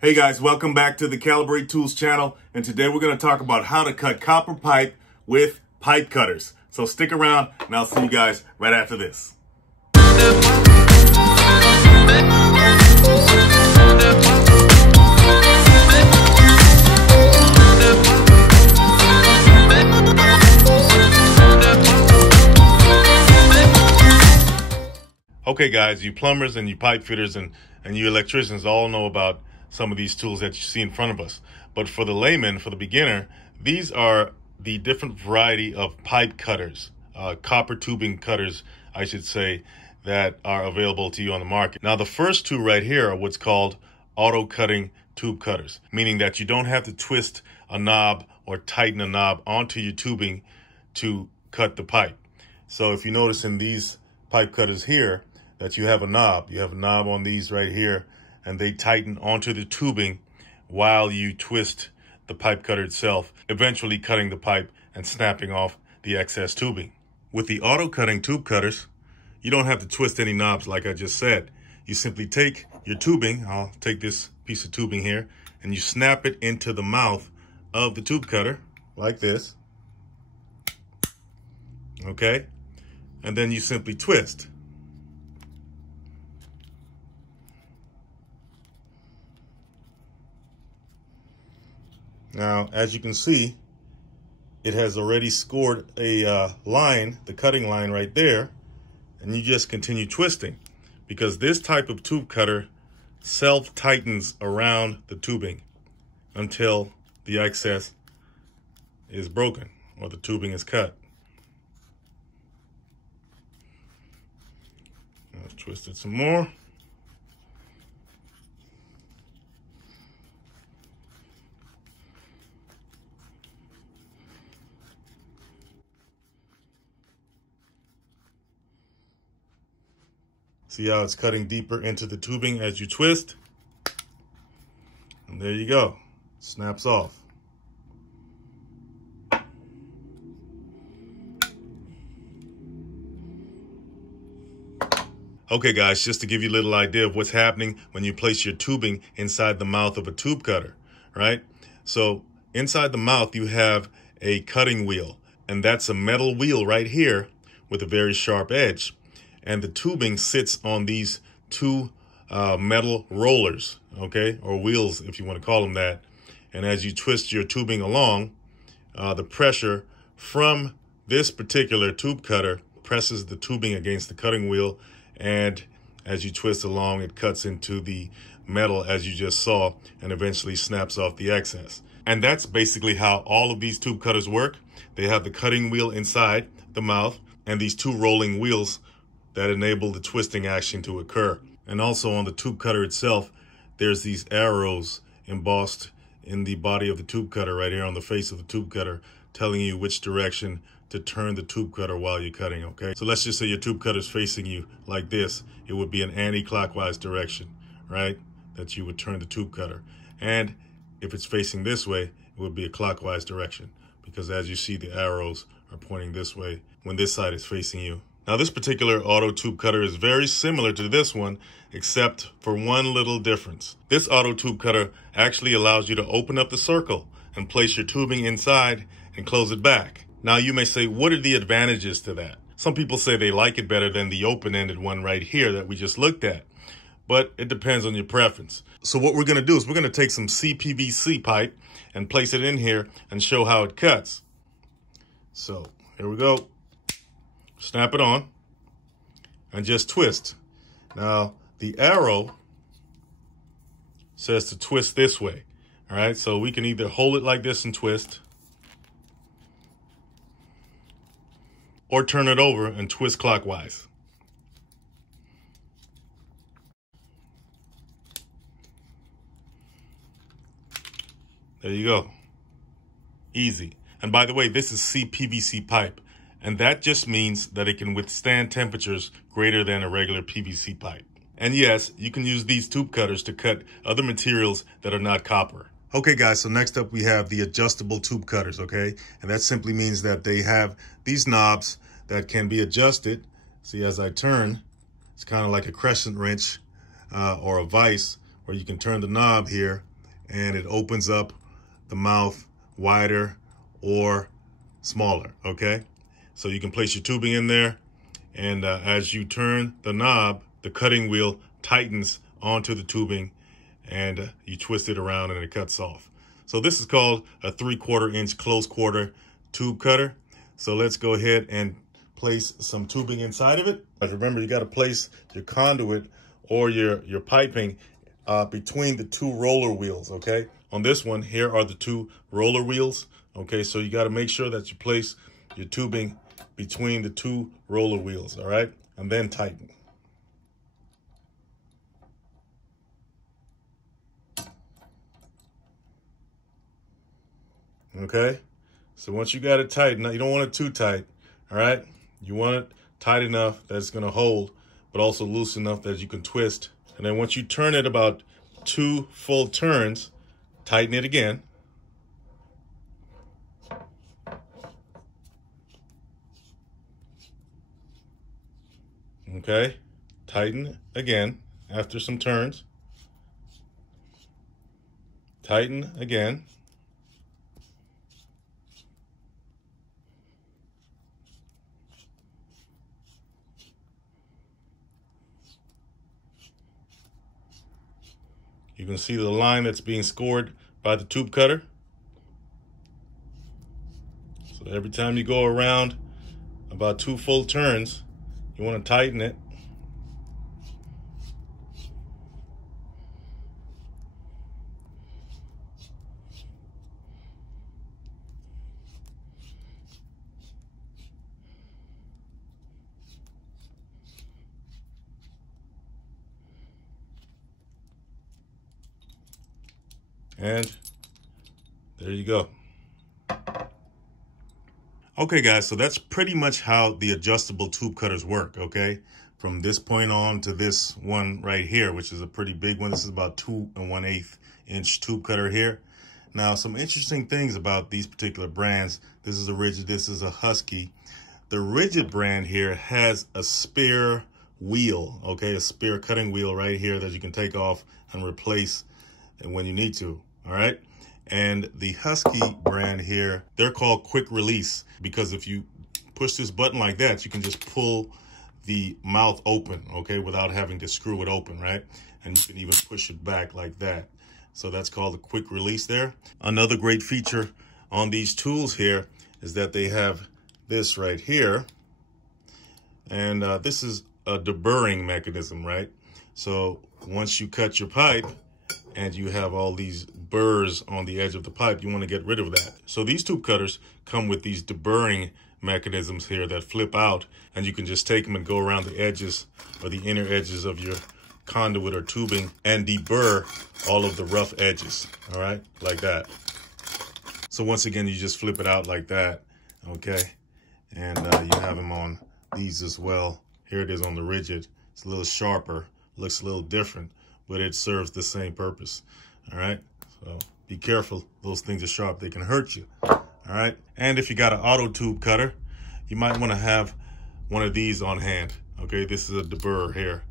Hey guys, welcome back to the Calibrate Tools channel, and today we're going to talk about how to cut copper pipe with pipe cutters. So stick around and I'll see you guys right after this. Okay guys, you plumbers and you pipe fitters and you electricians all know about some of these tools that you see in front of us. But for the layman, for the beginner, these are the different variety of pipe cutters, copper tubing cutters, I should say, that are available to you on the market. Now, the first two right here are what's called auto cutting tube cutters, meaning that you don't have to twist a knob or tighten a knob onto your tubing to cut the pipe. So if you notice in these pipe cutters here that you have a knob on these right here, and they tighten onto the tubing while you twist the pipe cutter itself, eventually cutting the pipe and snapping off the excess tubing. With the auto cutting tube cutters, you don't have to twist any knobs like I just said. You simply take your tubing, I'll take this piece of tubing here, and you snap it into the mouth of the tube cutter like this, okay? And then you simply twist. Now, as you can see, it has already scored a line, the cutting line right there, and you just continue twisting because this type of tube cutter self-tightens around the tubing until the excess is broken or the tubing is cut. Let's twist it some more. See how it's cutting deeper into the tubing as you twist? And there you go. Snaps off. Okay guys, just to give you a little idea of what's happening when you place your tubing inside the mouth of a tube cutter, right? So inside the mouth you have a cutting wheel, and that's a metal wheel right here with a very sharp edge. And the tubing sits on these two metal rollers, okay, or wheels if you want to call them that. And as you twist your tubing along, the pressure from this particular tube cutter presses the tubing against the cutting wheel, and as you twist along, it cuts into the metal as you just saw and eventually snaps off the excess. And that's basically how all of these tube cutters work. They have the cutting wheel inside the mouth and these two rolling wheels that enable the twisting action to occur. And also on the tube cutter itself, there's these arrows embossed in the body of the tube cutter right here on the face of the tube cutter, telling you which direction to turn the tube cutter while you're cutting, okay? So let's just say your tube cutter is facing you like this. It would be an anti-clockwise direction, right? That you would turn the tube cutter. And if it's facing this way, it would be a clockwise direction, because as you see, the arrows are pointing this way when this side is facing you. Now, this particular auto tube cutter is very similar to this one, except for one little difference. This auto tube cutter actually allows you to open up the circle and place your tubing inside and close it back. Now, you may say, what are the advantages to that? Some people say they like it better than the open-ended one right here that we just looked at, but it depends on your preference. So what we're going to do is we're going to take some CPVC pipe and place it in here and show how it cuts. So here we go. Snap it on and just twist. Now, the arrow says to twist this way. All right, so we can either hold it like this and twist, or turn it over and twist clockwise. There you go. Easy. And by the way, this is CPVC pipe. And that just means that it can withstand temperatures greater than a regular PVC pipe. And yes, you can use these tube cutters to cut other materials that are not copper. Okay guys, so next up we have the adjustable tube cutters, okay? And that simply means that they have these knobs that can be adjusted. See, as I turn, it's kind of like a crescent wrench or a vise, where you can turn the knob here and it opens up the mouth wider or smaller, okay? So you can place your tubing in there, and as you turn the knob, the cutting wheel tightens onto the tubing, and you twist it around and it cuts off. So this is called a 3/4 inch close quarter tube cutter. So let's go ahead and place some tubing inside of it. Remember, you got to place your conduit or your piping between the two roller wheels, okay? On this one, here are the two roller wheels, okay? So you got to make sure that you place your tubing between the two roller wheels, all right? And then tighten. Okay? So once you got it tight, you don't want it too tight, all right? You want it tight enough that it's going to hold, but also loose enough that you can twist. And then once you turn it about 2 full turns, tighten it again. Okay, tighten again after some turns. Tighten again. You can see the line that's being scored by the tube cutter. So every time you go around about 2 full turns, you want to tighten it. And there you go. Okay, guys, so that's pretty much how the adjustable tube cutters work, okay? From this point on to this one right here, which is a pretty big one. This is about 2 1/8 inch tube cutter here. Now, some interesting things about these particular brands. This is a rigid, this is a husky. The rigid brand here has a spare wheel, okay? A spare cutting wheel right here that you can take off and replace when you need to, all right? And the Husky brand here, they're called quick release, because if you push this button like that, you can just pull the mouth open, okay, without having to screw it open, right? And you can even push it back like that. So that's called a quick release there. Another great feature on these tools here is that they have this right here. And this is a deburring mechanism, right? So once you cut your pipe, and you have all these burrs on the edge of the pipe, you want to get rid of that. So these tube cutters come with these deburring mechanisms here that flip out, and you can just take them and go around the edges or the inner edges of your conduit or tubing and deburr all of the rough edges, all right, like that. So once again, you just flip it out like that, okay? And you have them on these as well. Here it is on the rigid. It's a little sharper, looks a little different, but it serves the same purpose, all right? So be careful, those things are sharp, they can hurt you, all right? And if you got an auto tube cutter, you might wanna have one of these on hand, okay? This is a deburrer here,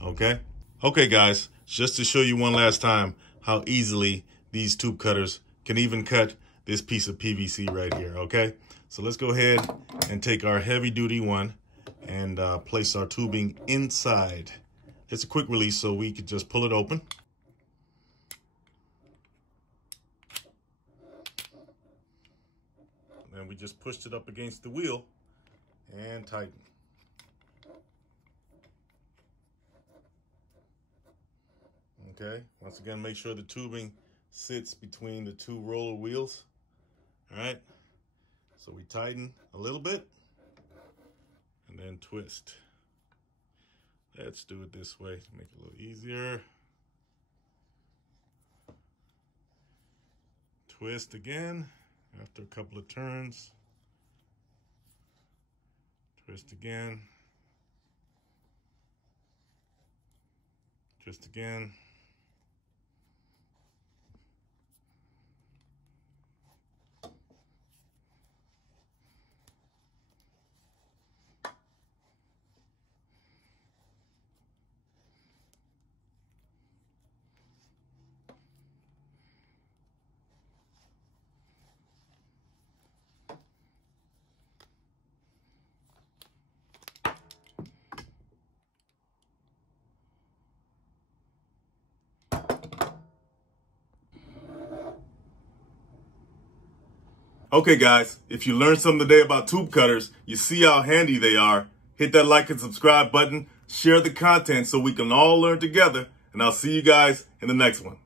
okay? Okay, guys, just to show you one last time how easily these tube cutters can even cut this piece of PVC right here, okay? So let's go ahead and take our heavy duty one and place our tubing inside. It's a quick release, so we could just pull it open. And we just pushed it up against the wheel and tighten. Okay, once again, make sure the tubing sits between the two roller wheels. All right, so we tighten a little bit and then twist. Let's do it this way to make it a little easier. Twist again after a couple of turns. Twist again. Twist again. Okay, guys, if you learned something today about tube cutters, you see how handy they are, hit that like and subscribe button, share the content so we can all learn together, and I'll see you guys in the next one.